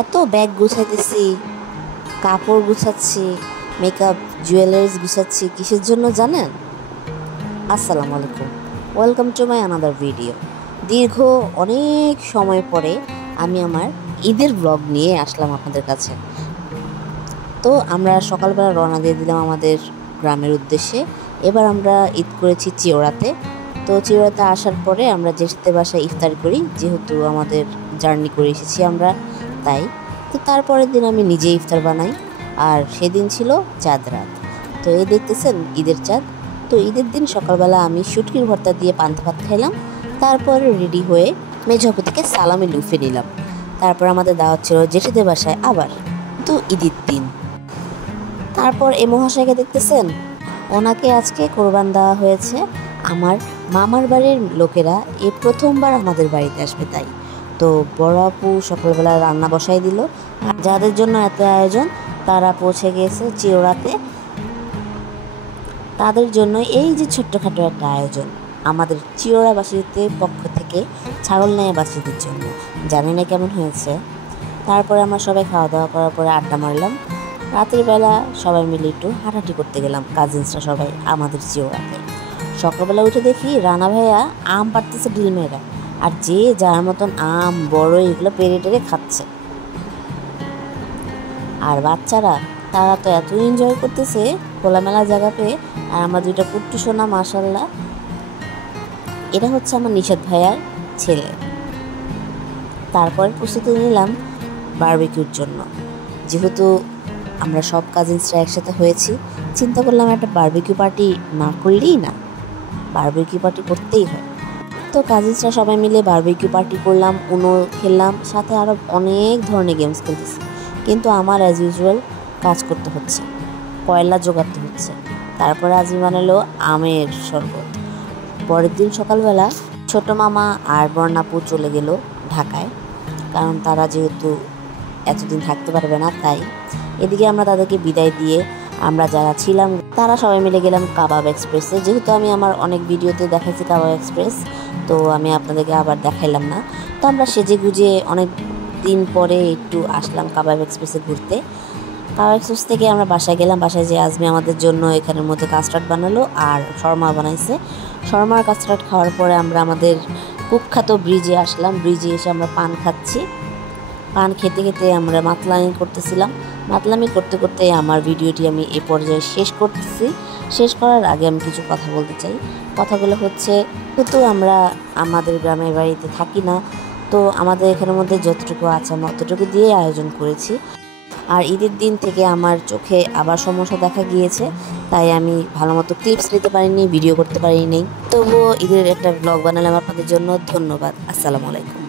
এত ব্যাগ গুছাইতেছি, কাপড় গুছাচ্ছি, makeup jewelleries গুছাচ্ছি, কিসের জন্য জানেন? আসসালামু আলাইকুম, welcome to my another video. দীর্ঘ অনেক সময় পরে আমি আমার ঈদের ব্লগ নিয়ে আসলাম আপনাদের কাছে। তো আমরা সকালবেলা রওনা দিয়ে দিলাম আমাদের গ্রামের উদ্দেশ্যে। এবার আমরা ঈদ করেছি চিওড়াতে। তো চিওড়াতে আসার পরে আমরা জেঠিদের বাসায় ইফতার করি, যেহেতু আমাদের জার্নি করে এসেছি আমরা, তাই। তো তারপরের দিন আমি নিজে ইফতার বানাই, আর সেদিন ছিল চাঁদ রাত। তো এই দেখতেছেন ঈদের চাঁদ। তো ঈদের দিন সকালবেলা আমি শুটকির ভর্তা দিয়ে পান্তা ভাত খাইলাম। তারপরে রেডি হয়ে মেঝাপু থেকে সালামি লুফে নিলাম। তারপর আমাদের দাওয়াত ছিল জেঠিদের বাসায় আবার, তো ঈদের দিন। তারপর এই মহাশয়কে দেখতেছেন, ওনাকে আজকে কোরবান দেওয়া হয়েছে। আমার মামার বাড়ির লোকেরা এই প্রথমবার আমাদের বাড়িতে আসবে, তাই। তো বড় আপু সকালবেলা রান্না বসাই দিল। আর যাদের জন্য এত আয়োজন তারা পৌঁছে গিয়েছে চিওড়াতে। তাদের জন্য এই যে ছোট্টখাটো একটা আয়োজন আমাদের চিওড়াবাসীদের পক্ষ থেকে ছাগলনাইয়াবাসীদের জন্য। জানি না কেমন হয়েছে। তারপরে আমরা সবাই খাওয়া দাওয়া করার পরে আড্ডা মারলাম। রাতের বেলা সবাই মিলে একটু হাঁটাহাঁটি করতে গেলাম, কাজিনসরা সবাই আমাদের চিওড়াতে। সকালবেলা উঠে দেখি রানা ভাইয়া আম পাড়তেছে ডিলমেরা, আর যে যার মতন আম বড় এগুলো পেরে টেরে খাচ্ছে। আর বাচ্চারা তারা তো এত এনজয় করতেছে খোলামেলা জায়গা পেয়ে। আর আমরা দুইটা কুট্টু সোনা, মাশাল্লাহ। এটা হচ্ছে আমার নিশাদ ভাইয়ার ছেলে। তারপরে প্রস্তুতি নিলাম বারবিকিউর জন্য। যেহেতু আমরা সব কাজিনসরা একসাথে হয়েছি, চিন্তা করলাম একটা বারবিকিউ পার্টি না করলেই না, বারবিকিউ পার্টি করতেই হয়। তো কাজিনসরা সবাই মিলে বারবিকিউ পার্টি করলাম, উনো খেললাম, সাথে আরও অনেক ধরনের গেমস খেলতেছি। কিন্তু আমার অ্যাজ ইউজুয়াল কাজ করতে হচ্ছে, কয়লা জোগাতে হচ্ছে। তারপরে আজই বানালো আমের শরবত। পরের দিন সকালবেলা ছোট মামা আর বর্ণাপু চলে গেল ঢাকায়, কারণ তারা যেহেতু এতদিন থাকতে পারবে না, তাই। এদিকে আমরা তাদেরকে বিদায় দিয়ে আমরা যারা ছিলাম তারা সবাই মিলে গেলাম কাবাব এক্সপ্রেসে। যেহেতু আমি আমার অনেক ভিডিওতে দেখাইছি কাবাব এক্সপ্রেস, তো আমি আপনাদেরকে আবার দেখাইলাম না। তো আমরা সেজে গুজে অনেক দিন পরে একটু আসলাম কাবাব এক্সপ্রেসে ঘুরতে। কাবাব এক্সপ্রেস থেকে আমরা বাসায় গেলাম। বাসায় যে আজমি আমাদের জন্য এখানের মধ্যে কাস্টার্ড বানালো আর শর্মা বানাইছে। শর্মার কাস্টার্ড খাওয়ার পরে আমরা আমাদের কুখ্যাত ব্রিজে আসলাম। ব্রিজে এসে আমরা পান খাচ্ছি। পান খেতে খেতে আমরা মাতলামি করতেছিলাম। মাতলামি করতে করতে আমার ভিডিওটি আমি এই পর্যায়ে শেষ করতেছি। শেষ করার আগে আমি কিছু কথা বলতে চাই। কথাগুলো হচ্ছে, যেহেতু আমরা আমাদের গ্রামের বাড়িতে থাকি না, তো আমাদের এখানের মধ্যে যতটুকু আছে আমরা অতটুকু দিয়ে আয়োজন করেছি। আর ঈদের দিন থেকে আমার চোখে আবার সমস্যা দেখা গিয়েছে, তাই আমি ভালো মতো ক্লিপস নিতে পারিনি, ভিডিও করতে পারিনি। তবুও ঈদের একটা ব্লগ বানালাম আপনাদের জন্য। ধন্যবাদ। আসসালামু আলাইকুম।